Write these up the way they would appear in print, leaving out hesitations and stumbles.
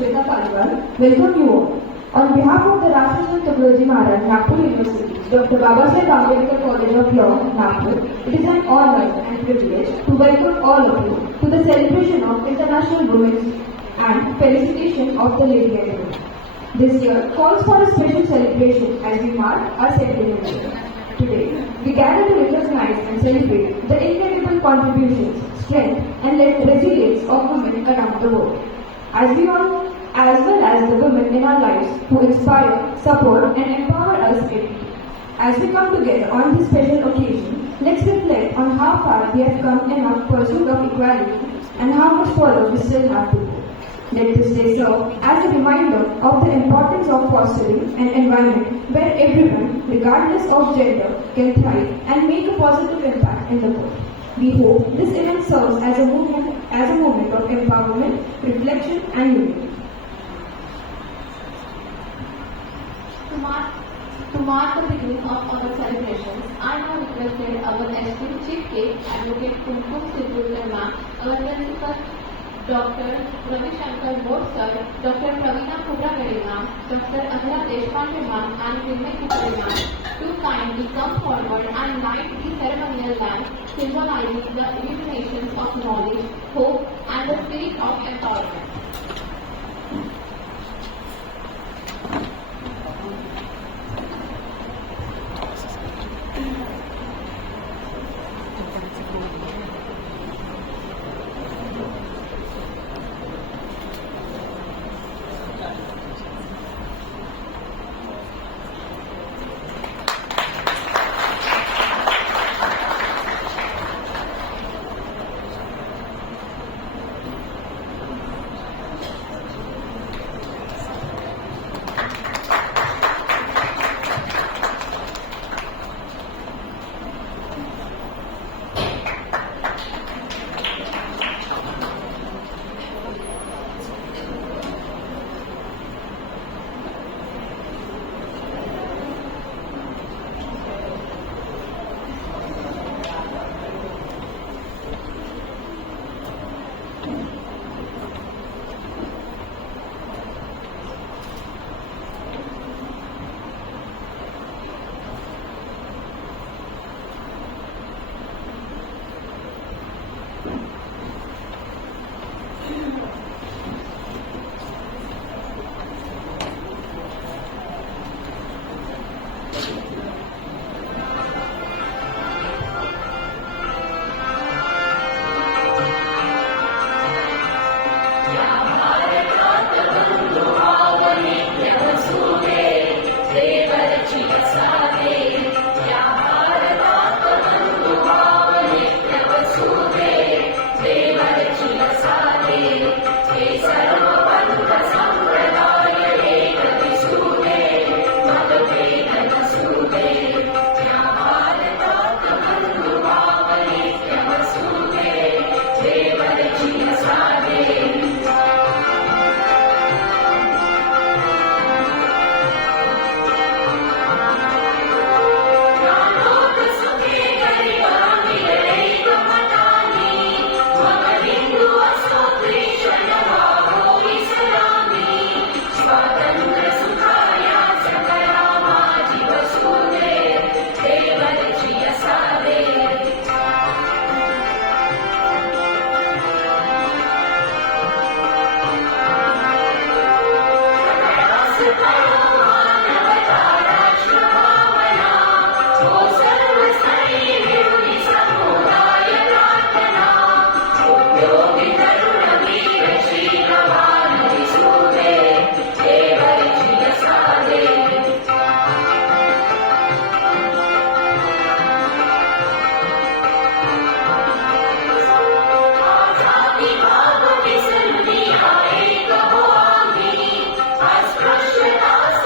welcome you all. On behalf of the Rashtriya Technology Maharaj, Nagpur University, Dr. Babasaheb Ambedkar College of Law, Nagpur, it is an honor and privilege to welcome all of you to the celebration of International Women's and felicitation of the Lady Emperor. This year calls for a special celebration as we mark our centenary year. Today, we gather to recognize and celebrate the incredible contributions, strength, and resilience of women around the world. As well as the women in our lives who inspire, support, and empower us every day. As we come together on this special occasion, let's reflect on how far we have come in our pursuit of equality and how much further we still have to go. Let this day serve as a reminder of the importance of fostering an environment where everyone, regardless of gender, can thrive and make a positive impact in the world. We hope this event serves as a moment of empowerment, reflection, and unity. To mark the beginning of our celebrations, I have requested our esteemed Chief Guest, Advocate Kumkum Sindhurkar Ma'am, our Principal Dr. Ravi Shankar Bose Sir, Dr. Praveena Kubragade Ma'am, Dr. Anila Deshpande Ma'am, and Vinay Kupare Ma'am to kindly come forward and light the ceremonial lamp symbolizing the illuminations of knowledge, hope, and the spirit of empowerment. Asprashyata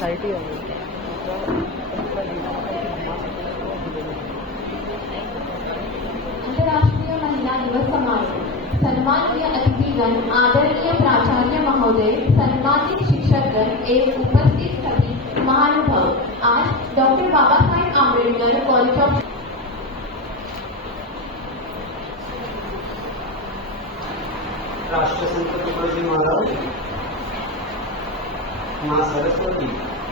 टाइट ही है अंतर्राष्ट्रीय महिला दिवस समारोह सन्माननीय अतिथिगण आदरणीय प्राचार्य महोदय सन्मानित शिक्षकगण एवं उपस्थित सभी महानुभाव आज doctor Baba Saheb Ambedkar college of Rashtrasant Tukdoji महाराज माँ सरस्वती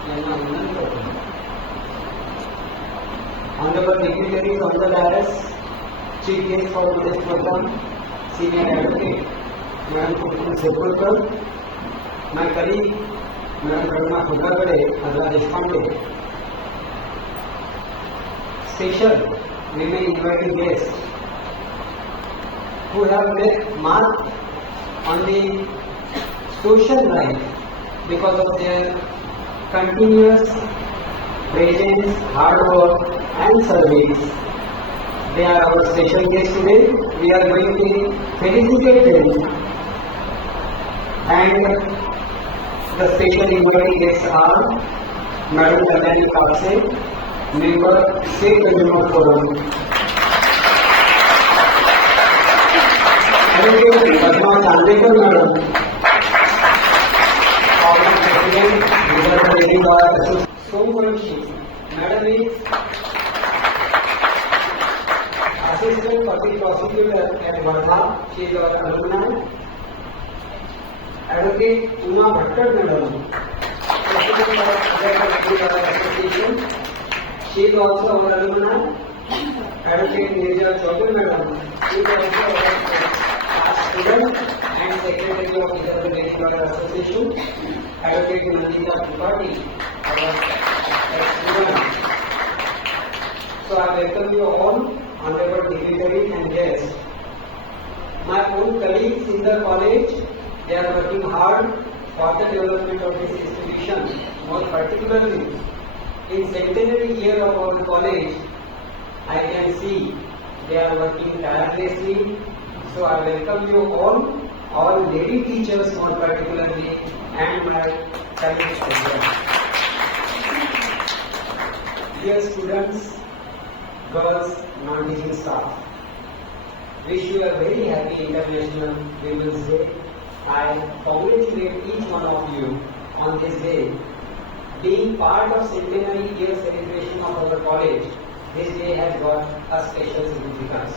यांना वंदन करतो. Honorable dignitaries on the dais, chief guest for today's program, senior advocate Madam Kumkum Sirpurkar, my colleague Madam Karuna Khudrakade, Adla Deshpande, special women invited guests who have left mark on the social life because of their continuous presence, hard work and service. They are our special guests today. We are going to felicitate them, and the special invited guests are Madam Kalyani Kapse, member State Consumer Forum, Babasaheb Ambedkar Madam, former President, representing our Association. Madam is Assistant Public Prosecutor at Wardha. She is our alumni. Advocate Uma Bhattar Madam, President of our Association. She is also our alumna. Advocate Nirjala Chaudhary Madam, she is also our student and Secretary of the Medical Association. Advocate Nandita Tripathi, our ex-student. So I welcome you all, honorable dignitaries and guests. My own colleagues in the college, they are working hard for the development of this institution. More particularly, in centenary year of our college, I can see they are working tirelessly. So I welcome you all lady teachers more particularly, and my colleagues as well. Dear students, girls, non-teaching staff, wish you a very happy International Women's Day. I congratulate each one of you on this day. Being part of centenary year celebration of our college, this day has got a special significance.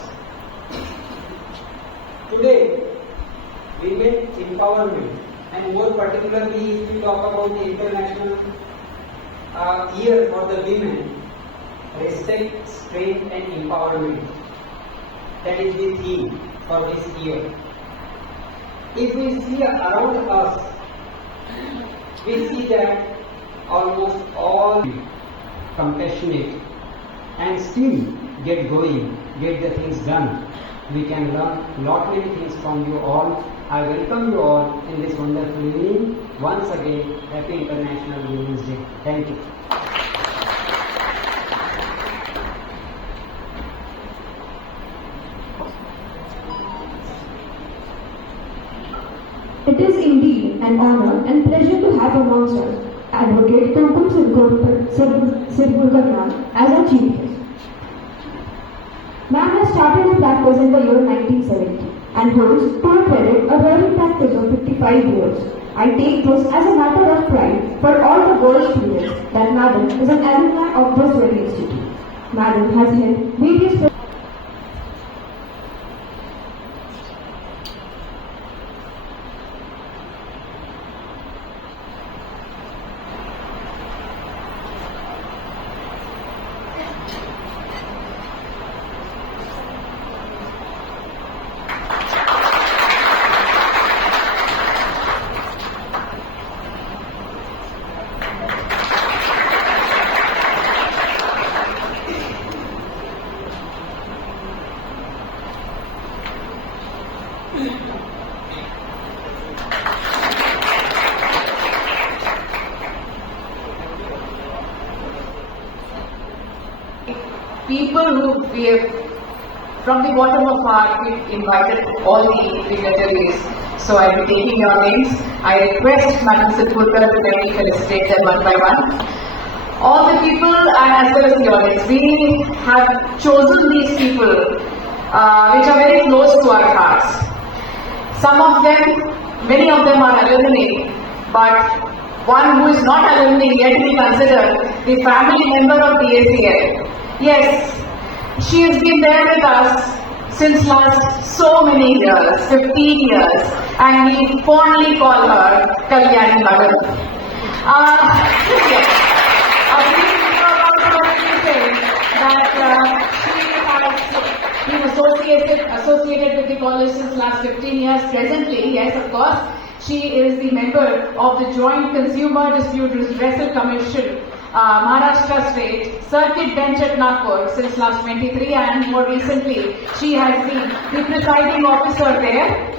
Today, women empowerment, and more particularly if we talk about the International Year for the Women, respect, strength and empowerment. That is the theme for this year. If we see around us, we see that almost all compassionate and still get going, get the things done. We can learn lot many things from you all. I welcome you all in this wonderful evening. Once again, Happy International Women's Day. Thank you. It is indeed an honor and pleasure to have amongst us Advocate Kumkum Sirpurkar as our chief guest. Ma'am has started her practice in the year 1970 and holds to her credit a rolling practice of 55 years. I take this as a matter of pride for all the girl students that Madam is an alumni of this very institute. Madam has held various people who behave from the bottom of our heart, we invited all the dignitaries. So I will be taking your names. I request Madam Sitpurkar to kindly felicitate them one by one. All the people and as well as the audience, we have chosen these people which are very close to our hearts. Some of them, many of them are alumni, but one who is not alumni yet we consider the family member of DACL. Yes, she has been there with us since last so many years, 15 years, and we fondly call her Kalyani Madam. She has been associated with the college since last 15 years. Presently, yes, of course, she is the member of the Joint Consumer Dispute Redressal Commission, Maharashtra State Circuit Bench at Nagpur since last 23, and more recently, she has been the presiding officer there.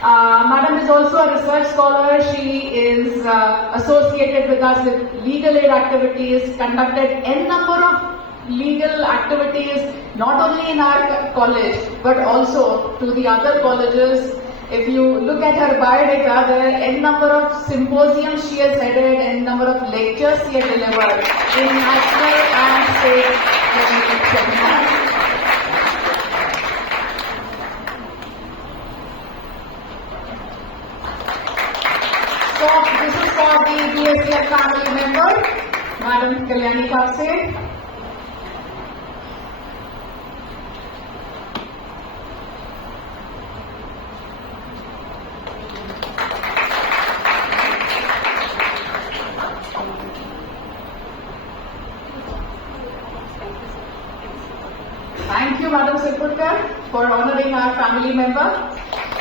Madam is also a research scholar. She is associated with us with legal aid activities, conducted n number of legal activities, not only in our college, but also to the other colleges. If you look at her biodata, there are n number of symposiums she has headed, n number of lectures she has delivered in national and state seminars. So this is for the DACL family member, Madam Kalyani Babasaheb. Thank you, Madam Sitpurkar, for honoring our family member.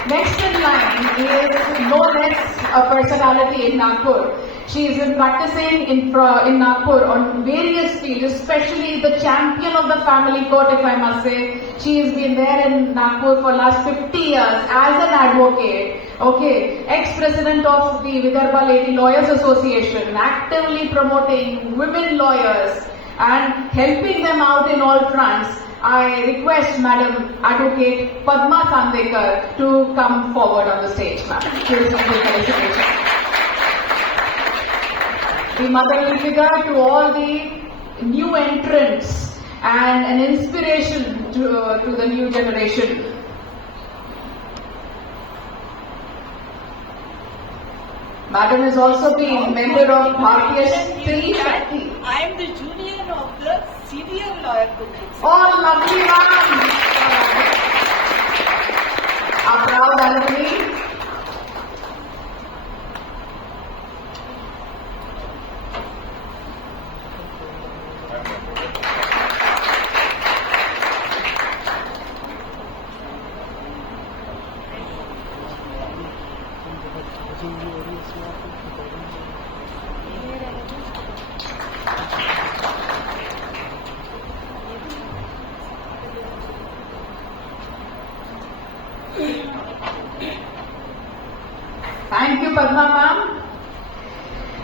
Next in line is no less a personality in Nagpur. She has been practicing in Nagpur on various fields, especially the champion of the family court, if I must say. She has been there in Nagpur for last 50 years as an advocate. Okay, ex-president of the Vidarbha Lady Lawyers Association, actively promoting women lawyers and helping them out in all fronts. I request Madam Advocate Babasaheb Ambedkar to come forward on the stage, Madam. The motherly figure to all the new entrants and an inspiration to the new generation. Madam has also been member of Bharatiya Stri Shakti. I am the junior of the senior lawyer group. Oh, lovely, ma'am. A proud alumni. Thank you, Padma ma'am.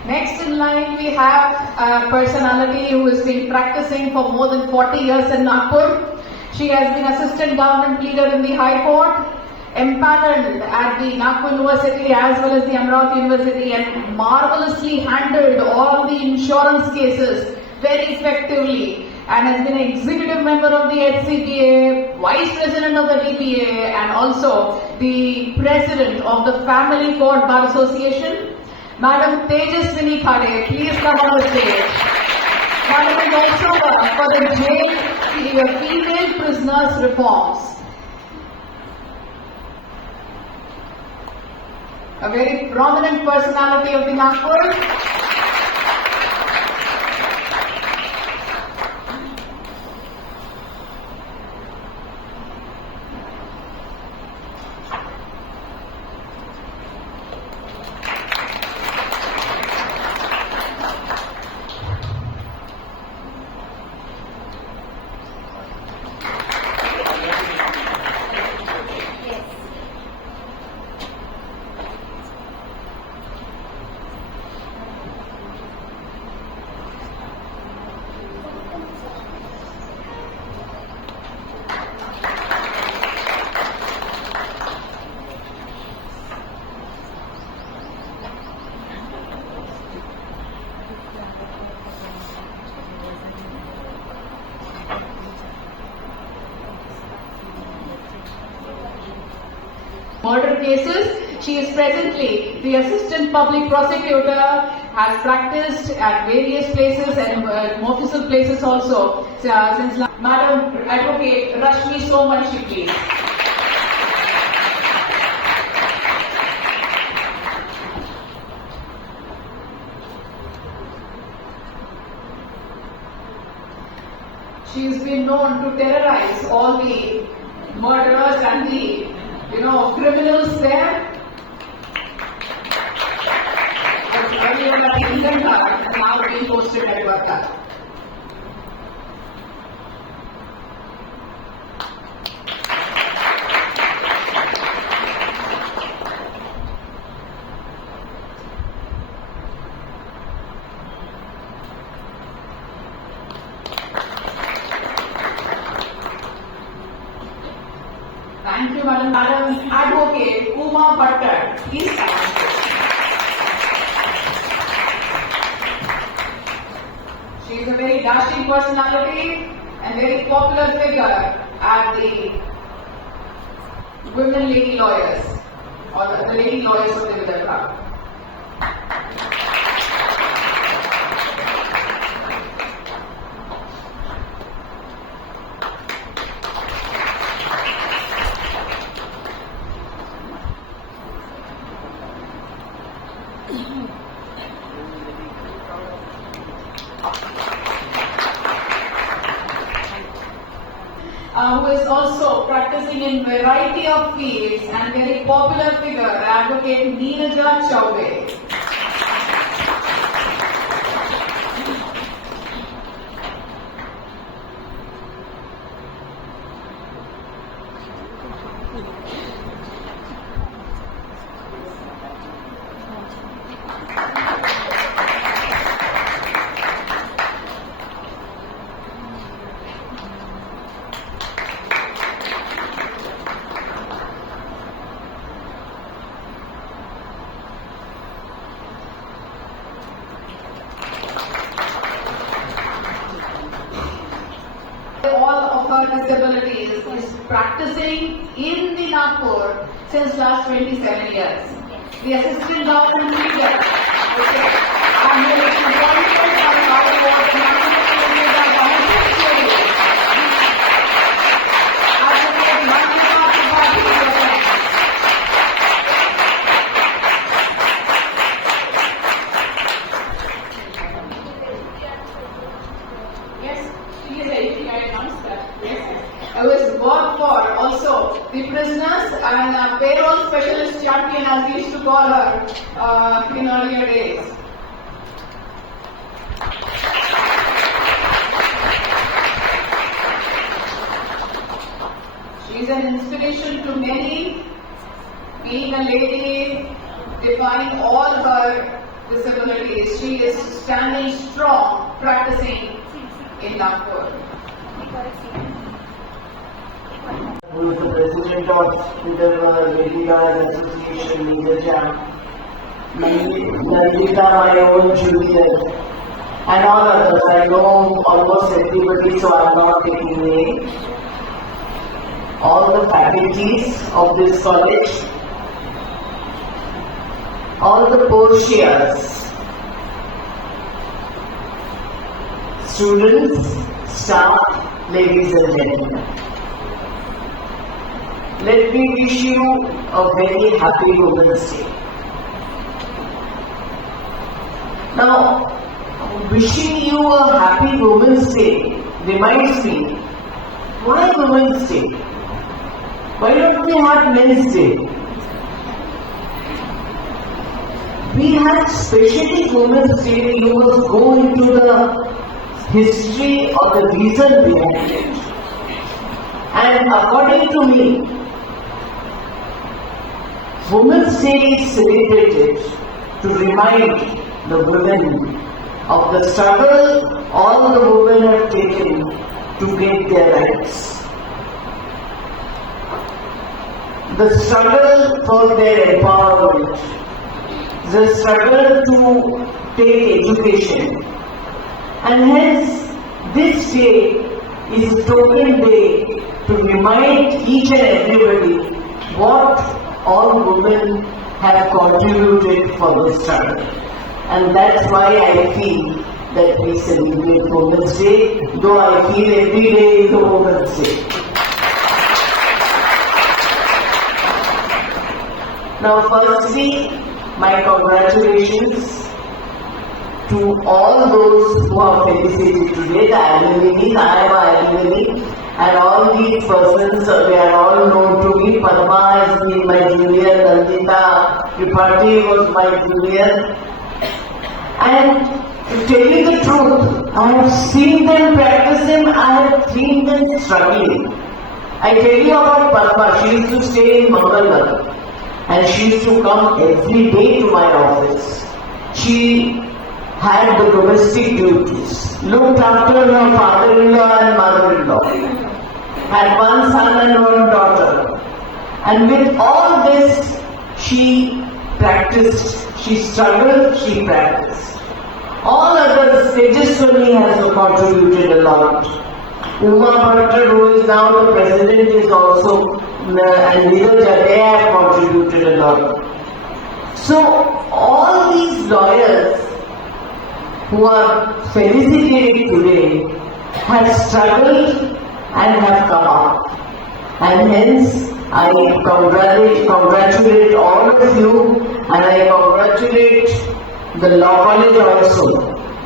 Next in line we have a personality who has been practicing for more than 40 years in Nagpur. She has been assistant government leader in the High Court, empaneled at the Nagpur University as well as the Amravati University, and marvelously handled all the insurance cases very effectively, and has been an executive member of the HCPA, vice president of the DPA, and also the president of the Family Court Bar Association. Madam Tejaswini Khade, please come on the stage. Madam is also for the jail female prisoners reforms. A very prominent personality of the Nagpur. murder cases. She is presently the Assistant Public Prosecutor, has practiced at various places and official places also since Madam Advocate Rashmi Somanshi, please. She has been known to terrorize all the murderers and the, criminals there. But earlier at England and now being posted at Varta. Thank you, Madam Advocate Uma Bhattar. Please stand. She is a very dashing personality and very popular figure at the women lady lawyers or the lady lawyers of the Vidarbha. Who is also practicing in variety of fields and very popular figure, Advocate Neenaja Chaudhary. All of her disabilities is practicing in the Nagpur since last 27 years. The assistant government leader, and the appointed by the I was worked for also the prisoners and payroll specialist champion, as we used to call her in earlier days. She is an inspiration to many, being a lady, defying all her disabilities. She is standing strong, practicing in Nagpur. Who is the president of the Lady Lawyers Association, Neenaja, Nandita, my own Juliet, and all others. I know almost everybody, so I am not taking names. All the faculties of this college, all the portias, students, staff, ladies and gentlemen. Let me wish you a very happy Women's Day. Now, wishing you a happy Women's Day reminds me, why Women's Day? Why don't we have Men's Day? We had specially Women's Day. You must go into the history or the reason behind it. And according to me, Women's Day is celebrated to remind the women of the struggle all the women have taken to get their rights. The struggle for their empowerment, the struggle to take education, and hence this day is a token day to remind each and everybody what all women have contributed for the struggle. And that's why I feel that we celebrate Women's Day, though I feel every day is a Women's Day. Now firstly, my congratulations to all those who are felicitated today, the alumni, I am alumni, and all these persons, they are all known to me. Padma has been my junior, Nandita Tripathi was my junior. And to tell you the truth, I have seen them practicing, I have seen them struggling. I tell you about Padma, she used to stay in Mangalore and she used to come every day to my office. She had the domestic duties, looked after her father-in-law and mother-in-law, had one son and one daughter. And with all this, she practiced, she struggled, she practiced. All others, Tejaswani has contributed a lot. Uma Bhatter, who is now the president, is also, and Neeraj, they have contributed a lot. So, all these lawyers who are felicitated today have struggled and have come up. And hence, I congratulate all of you, and I congratulate the law college also,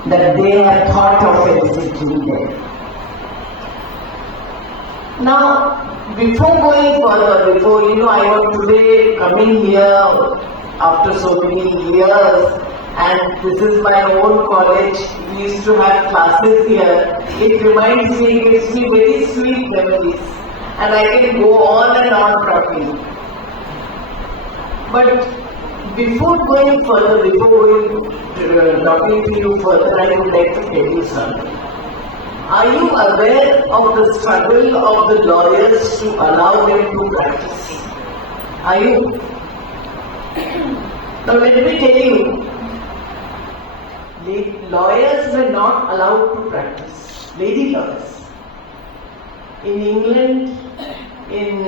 that they have thought of feliciting them. Now, before going further, I was today coming here after so many years, and this is my own college. We used to have classes here. It reminds me, gives me very sweet memories, and I can go on and on talking. But before going further, talking to you further, I would like to tell you something. Are you aware of the struggle of the lawyers to allow them to practice? Are you? Now let me tell you, lawyers were not allowed to practice, lady lawyers. In England, in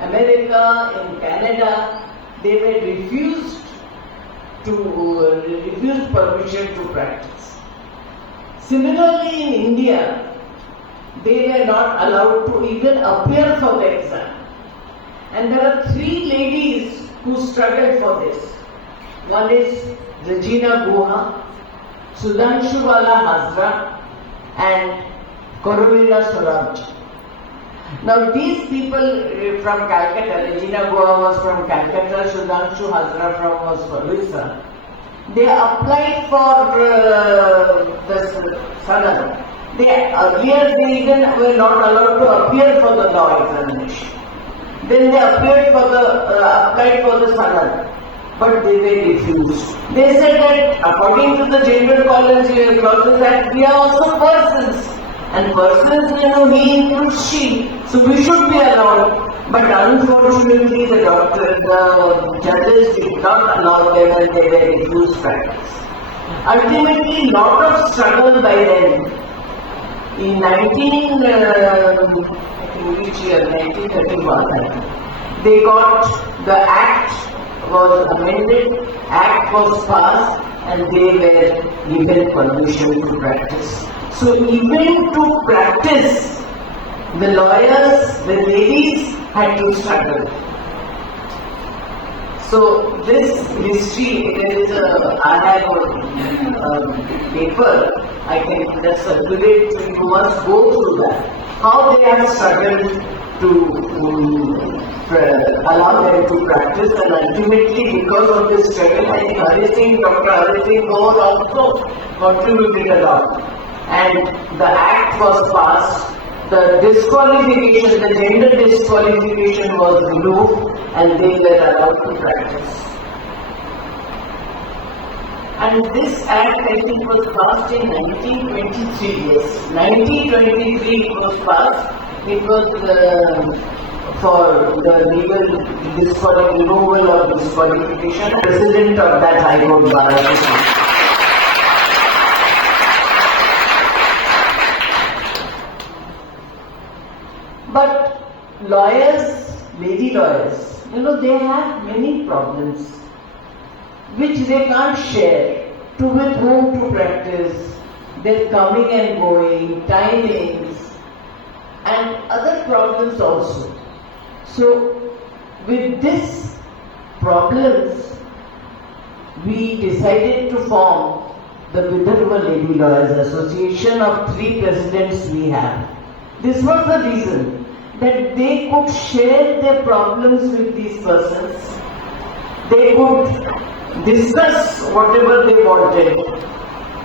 America, in Canada, they were refused permission to practice. Similarly, in India, they were not allowed to even appear for the exam. And there are three ladies who struggled for this. One is Regina Guha, Sudhanshuwala Hazra, and Corolina Swaraj. Now these people from Calcutta, Regina Guha was from Calcutta, Sudhanshu Hazra was from Orissa. They applied for the Sanad. Earlier they even were not allowed to appear for the law examination. Then they applied for the Sanad, but they were refused. They said that according to the Gender Clauses Act, we are also persons. And persons, he includes she. So we should be allowed. But unfortunately, the judges did not allow them and they were refused practice. Ultimately, lot of struggle by them. In 1931, they got, the act was amended, act was passed, and they were given permission to practice. So even to practice, the lawyers, the ladies had to struggle. So this history, I have a paper, I can just circulate, you must go through that. How they have struggled to allow them to practice, and ultimately because of this struggle, I think Dr. Hari Singh Kaur also contributed a lot. And the act was passed, the disqualification, the gender disqualification was removed, and they were allowed to practice. And this act, I think, was passed in 1923, yes. 1923 it was passed. It was for the legal removal of disqualification. President of that High Court, Babasaheb. But lawyers, lady lawyers, they have many problems which they can't share, to with whom to practice, their coming and going, timings, and other problems also. So, with these problems, we decided to form the Vidarbha Lady Lawyers Association. Of 3 presidents we have. This was the reason, that they could share their problems with these persons. They could discuss whatever they wanted.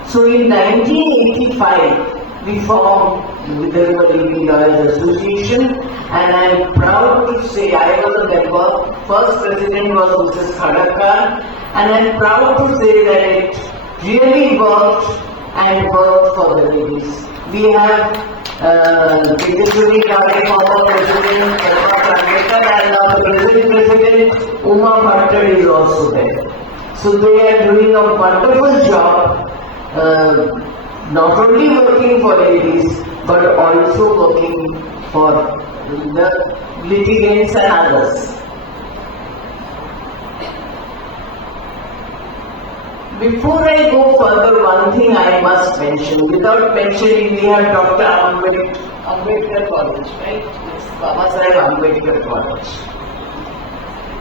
So in 1985, we formed the Vidarbha Lady Lawyers Association, and I am proud to say I was a member. First president was Mrs. Khadakar, and I am proud to say that it really worked and worked for the ladies. We have Tejaswini Kare, former president, Babasaheb Ambedkar, and now the present president, Uma Bhattad, is also there. So they are doing a wonderful job, not only working for ladies, but also working for the litigants and others. Before I go further, one thing I must mention. Without mentioning, we have Dr. Ambedkar College, right? It's Babasaheb Ambedkar College.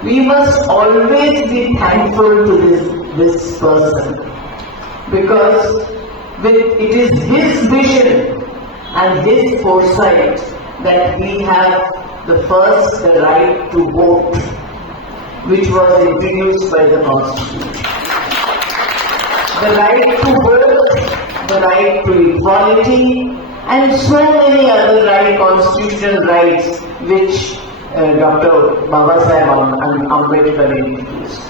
We must always be thankful to this person, because it is his vision and his foresight that we have the right to vote, which was introduced by the Constitution. The right to vote, the right to equality, and so many other constitutional rights which Dr. Babasaheb Ambedkar introduced.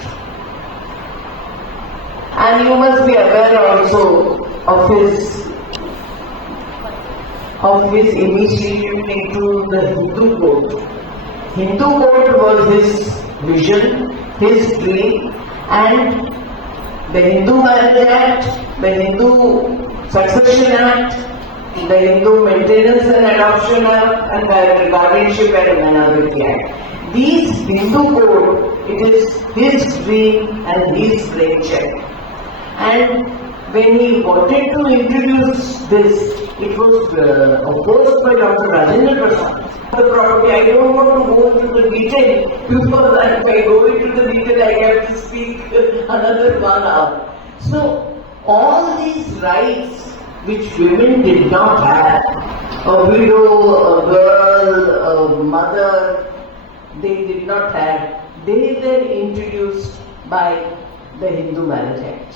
And you must be aware also of his initiative into the Hindu code. Hindu code was his vision, his dream, and the Hindu Marriage Act, the Hindu Succession Act, the Hindu Maintenance and Adoption Act, and the Guardianship and Minority Act. These Hindu code, it is his dream and his brainchild. And when he wanted to introduce this, it was opposed by Dr. Rajendra Prasad. The property, I don't want to go into the detail, because if I go into the detail, I have to speak another 1 hour. So, all these rights which women did not have, a widow, a girl, a mother, they did not have, they were introduced by the Hindu Marriage Act.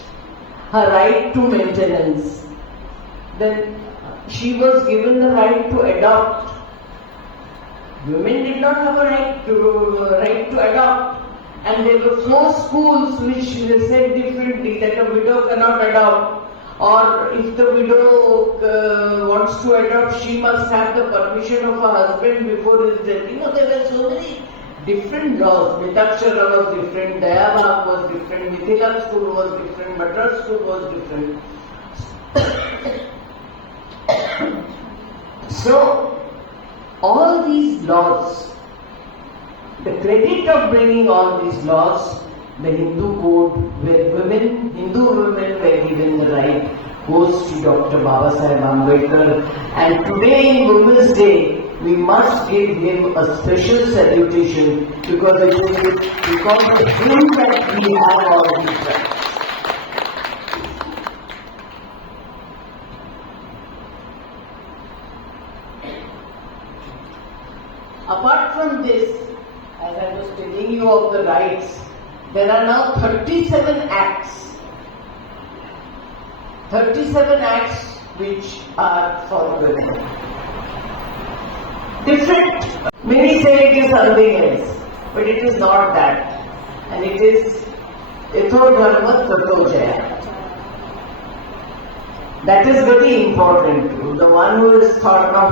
Her right to maintenance, then she was given the right to adopt. Women did not have a right to adopt, and there were 4 schools which said differently that a widow cannot adopt, or if the widow wants to adopt, she must have the permission of her husband before his death. There were so many different laws. Mitakshara was different, Dayabhag was different, Mithila school was different, Madras school was different. So, all these laws, the credit of bringing all these laws, the Hindu code, where Hindu women were given the right, goes to Dr. Babasaheb Ambedkar. And today in Women's Day, we must give him a special salutation, because it is because of him that we have all these rights. Apart from this, as I was telling you of the rights, there are now 37 acts. 37 acts which are for women. Different. Many say it is something else, but it is not that. And it is Etho Dharma Tato Jaya. That is very important. The one who is thought, now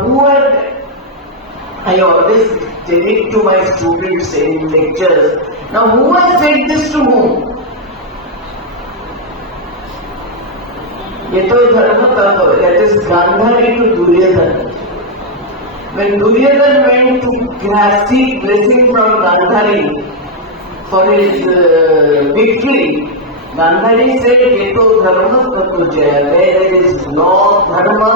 I always tell it to my students in lectures. Now who has said this to whom? Yeto Dharma Tato, that is Gandhari to Duryodhana. When Duryodhana went to seek blessing from Gandhari, for his victory, Gandhari said, "Keto dharma tato jaya." Where there is law, dharma,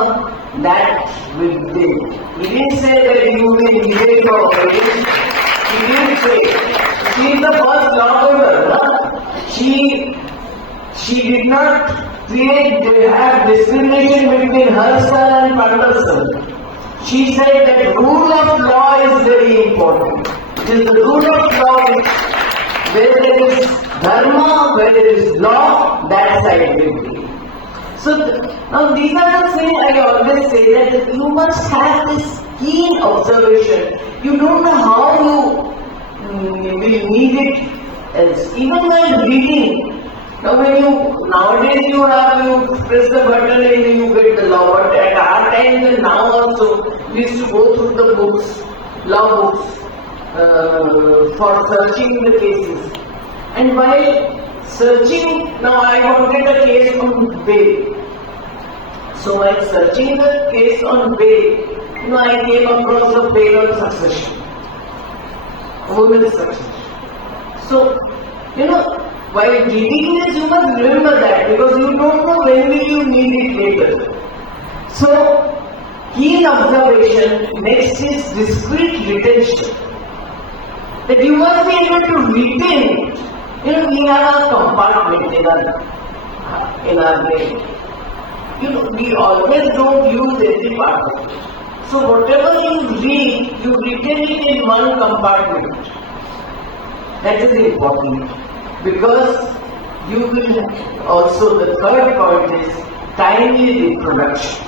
that will win. He didn't say that you will evade or obey. He didn't say. She is the first lawgiver. She did not have discrimination between her son and Panda's son. She said that rule of law is very important. It is the rule of law where there is dharma, where there is law, that side will be. So now these are the things I always say, that you must have this keen observation. You don't know how you will need it. Even while reading. Now nowadays you press the button and you get the law. But at our time and now also, we used to go through the books, law books, for searching the cases. And while searching, now I wanted a case on bail. So while searching the case on bail, I came across a bail on succession, women's succession. So, while reading this, you must remember that, because you don't know when will you need it later. So, keen observation. Next is discrete retention. That you must be able to retain it. We have a compartment in our brain. We always don't use every part of it. So whatever you read, you retain it in one compartment. That is important. Because you will also, the third point is timely reproduction.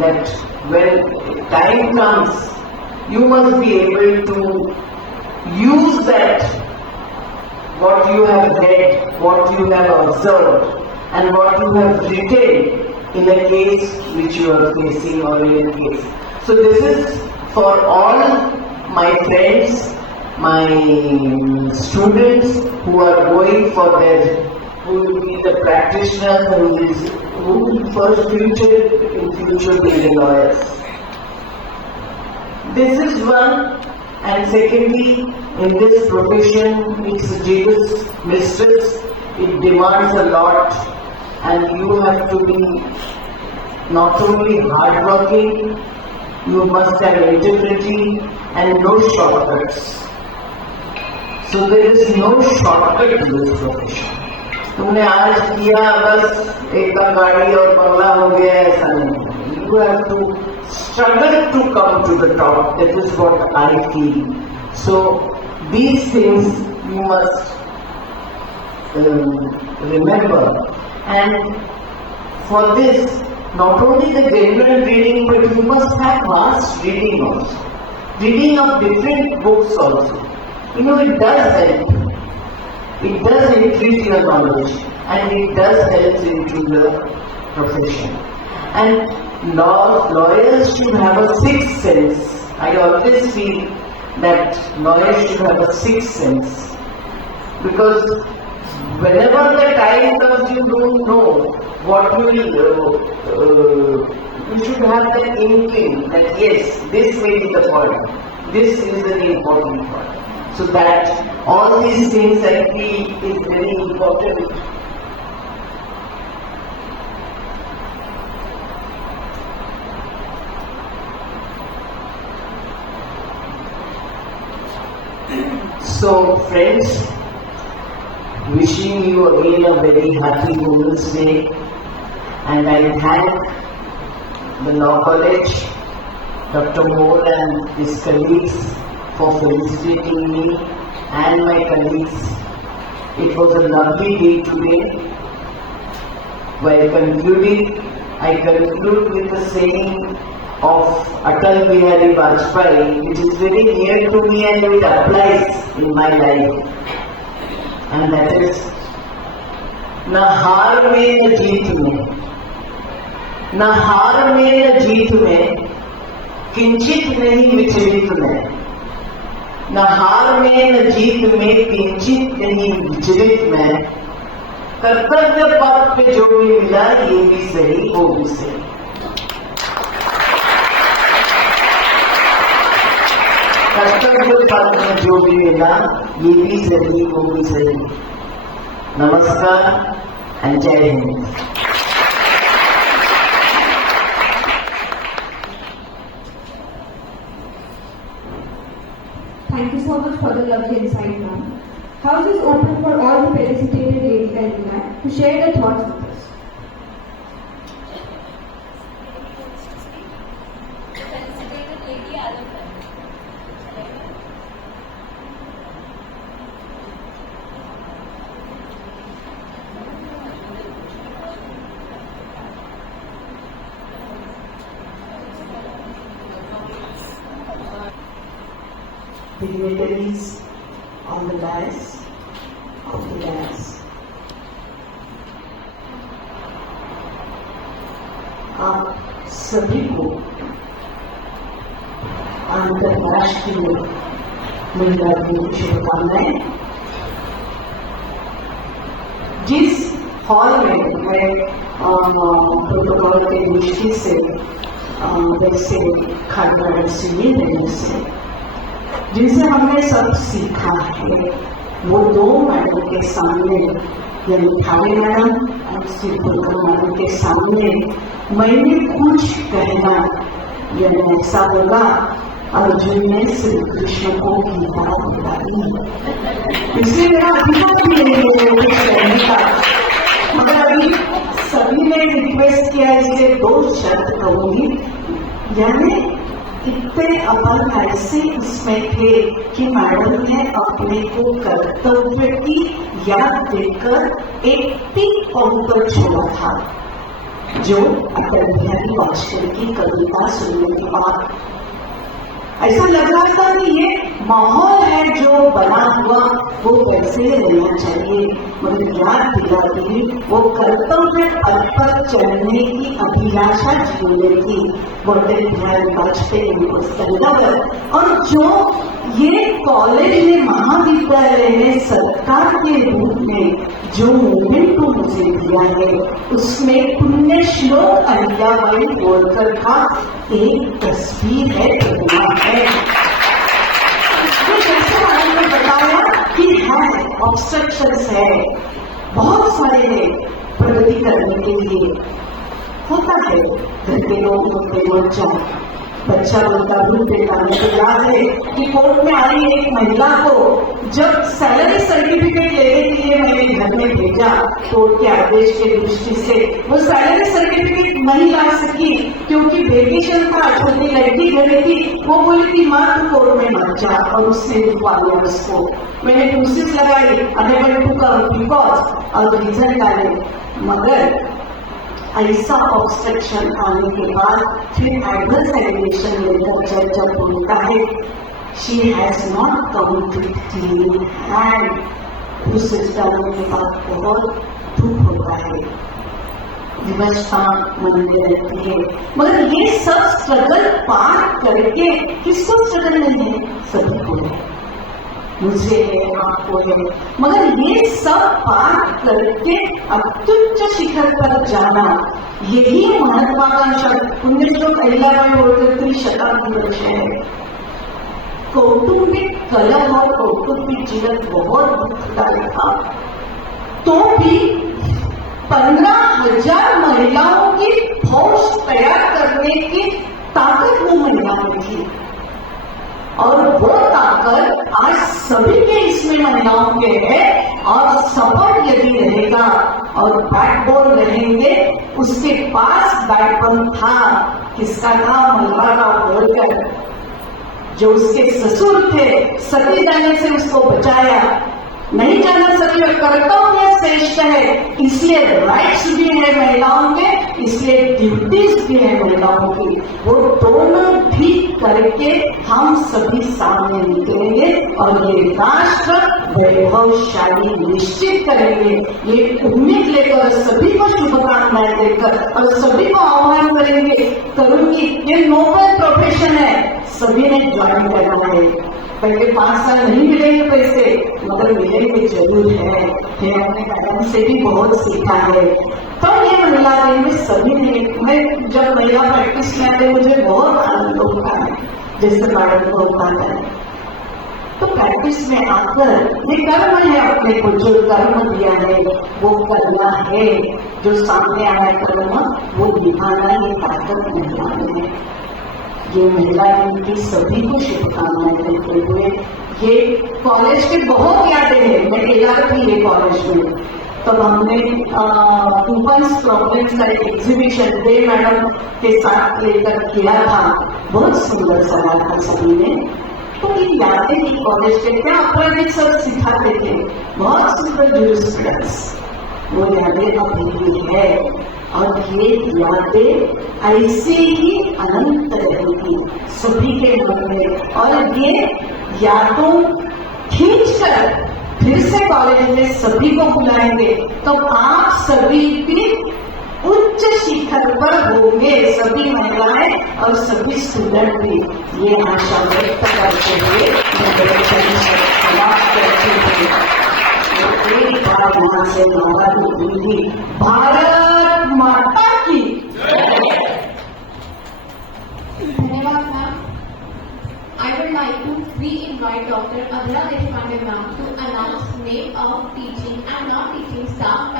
That when time comes, you must be able to use that, what you have read, what you have observed, and what you have written in a case which you are facing or in a case. So this is for all my friends, my students who are going for who will be the practitioners, who will first in future be the lawyers. This is one, and secondly, in this profession, it's a Jesus mistress. It demands a lot, and you have to be not only hardworking, you must have integrity and no shortcuts. So there is no shortcut to this profession. तुमने आज किया बस एक गाड़ी और बंगला हो गया, ऐसा नहीं. You have to struggle to come to the top. That is what I feel. So these things you must remember. And for this, not only the general reading, but you must have vast reading also. Reading of different books also. It does help. It does increase your knowledge, and it does help into the profession. And lawyers should have a sixth sense. I always feel that lawyers should have a sixth sense, because whenever the time comes, you don't know what will. You should have the inkling that yes, this may be the point. This is an important point. So that all these things I feel is very important. So friends, wishing you again a very happy Women's Day, and I thank the Law College, Dr. Moore and his colleagues for felicitating me and my colleagues. It was a lovely day today. While concluding, I conclude with the saying of Atal Bihari Vajpayee, which is very near to me and it applies in my life. And that is, न हार में न जीत में, न हार में न जीत में, किंचित नहीं विचलित में. न हार में न जीत में, किंचित नहीं विचलित में. कर्तव्य पथ पे जो भी मिला, ये भी सही, वो भी सही. कर्तव्य पथ में जो भी मिला, ये भी सही वो भी सही। नमस्कार एंड जय Hind. Thank you so much for the lovely insight, ma'am. House is open for all the felicitated ladies and gentlemen to share their thoughts with us. Felicitated lady Alan. Dignitaries on the dais of the dais. आप सभी को अंतर्राष्ट्रीय महिला दिन की शुभकामनाएं। जिस hall में मैं प्रोटोकॉल के दृष्टि से वैसे खाद्य सीमित रहने से जिनसे हमने सब सीखा है, वो दो मैडम के सामने, यानी थाने मैडम और सिरपुरकर मैडम के सामने मैंने कुछ कहना, यानी ऐसा होगा अर्जुन ने श्री कृष्ण को गीता बताई। इसलिए मेरा अभिमान भी नहीं है कुछ कहने का, मगर अभी सभी ने रिक्वेस्ट किया, इसलिए दो शर्त कहूंगी। यानी इतने अपन ऐसे इसमें थे कि मैडम ने अपने को कर्तव्य की याद देकर एक टिक काउंटर छोड़ा था, जो अटल बिहारी वाजपेयी की कविता सुनने के बाद ऐसा लग रहा था कि ये माहौल है जो बना हुआ वो वैसे ही रहना चाहिए। मुझे याद दिला दी वो कर्तव्य पथ पर चलने की अभिलाषा जीने की वो अटल बिहारी वाजपेयी उनको संदर्भ, और जो ये कॉलेज ने महाविद्यालय ने सरकार के रूप में जो मूवमेंट को मुझे दिया है, उसमें पुण्य श्लोक अहिल्याबाई होलकर का एक तस्वीर है, आपने बताया कि है ऑब्स्ट्रक्शंस है, बहुत सारे हैं प्रगति करने के लिए। होता है घर के लोग होते बच्चा बोलता रूप देता। मुझे याद है कि कोर्ट में आई एक महिला को जब सैलरी सर्टिफिकेट लेने के लिए मैंने घर में भेजा, कोर्ट के आदेश के दृष्टि से वो सैलरी सर्टिफिकेट नहीं ला सकी क्योंकि वेकेशन था, छोटी लड़की घर थी। वो बोली कि माँ तू कोर्ट में मत जा, और उसने रुकवा दिया उसको। मैंने कोशिश लगाई अनेबल टू कम बिकॉज और रीजन डाले, मगर ऐसा ऑब्स्ट्रक्शन आने के बाद फिर एडवर्स एलिगेशन लेकर जज जब बोलता है she has not come with clean hand, उस डालने के बाद बहुत दुख होता है, विवशता मन में रहती है। मगर ये सब स्ट्रगल पार करके, किसको स्ट्रगल नहीं है? सभी को है, मुझे है, आपको है, मगर ये सब पार करके अत्युच्च शिखर पर जाना, यही महत्वाकांक्षा। पुण्यश्लोक अहिल्याबाई होलकर शताब्दी वर्ष है। कौटुंबिक कलह और कौटुंबिक जीवन बहुत दुखदायक था, तो भी 15,000 महिलाओं की फौज तैयार करने की ताकत वो महिला में थी, और वो ताकत आज सभी के इसमें महिलाओं के है। और सपोर्ट यदि रहेगा और बैकबोन रहेंगे, उसके पास बैकबोन था, किसका था? मल्हारराव होलकर, जो उसके ससुर थे, सती जाने से उसको बचाया। नहीं जाना सकी, कर्तव्य श्रेष्ठ है, इसलिए राइट्स भी है महिलाओं के, इसलिए ड्यूटीज भी है महिलाओं की। वो दोनों भी करके हम सभी सामने निकलेंगे और ये राष्ट्र वैभवशाली निश्चित करेंगे। ये उम्मीद लेकर सभी को शुभकामनाएं देकर और सभी को आह्वान करूंगी, ये नोबल प्रोफेशन है, सभी ने ज्वाइन करना है। पहले 5 साल नहीं मिलेंगे पैसे, मगर मिलेंगे जरूर है। अपने मैडम से भी बहुत सीखा है। तो ये महिला दिन में सभी ने, मैं जब महिला प्रैक्टिस में आते मुझे बहुत आनंद होता है, जैसे मैडम को होता है। तो प्रैक्टिस में आकर ये कर्म है, अपने को जो कर्म दिया है वो करना है, जो सामने आया कर्म वो निभाना, ये ताकत महिला में है। ये महिला दिन की सभी को शुभकामनाएं देते हुए, ये कॉलेज के बहुत यादें हैं, मैं तैयार थी ये कॉलेज में, तब हमने कूपन्स प्रॉब्लम्स का एक एग्जीबिशन दे मैडम के साथ लेकर किया था, बहुत सुंदर सवाल था सभी ने। तो ये यादें की कॉलेज के क्या अपराधिक सब सिखाते थे, बहुत सुंदर जूरिस्प्रूडेंस, वो यादें अभी भी है और ये यादें ऐसे ही अनंत रहेगी सभी के मन में। और ये यादों खींचकर फिर से कॉलेज में सभी को बुलाएंगे तो आप सभी भी उच्च शिखर पर होंगे, सभी महिलाएं और सभी स्टूडेंट भी, ये आशा व्यक्त करते हुए मैं प्रदर्शन समाप्त करती हूँ। एक बार यहाँ से भारत माता की धन्यवाद ma'am. I would like to re-invite Dr. Adra Deshpande ma'am to announce name of teaching and non-teaching staff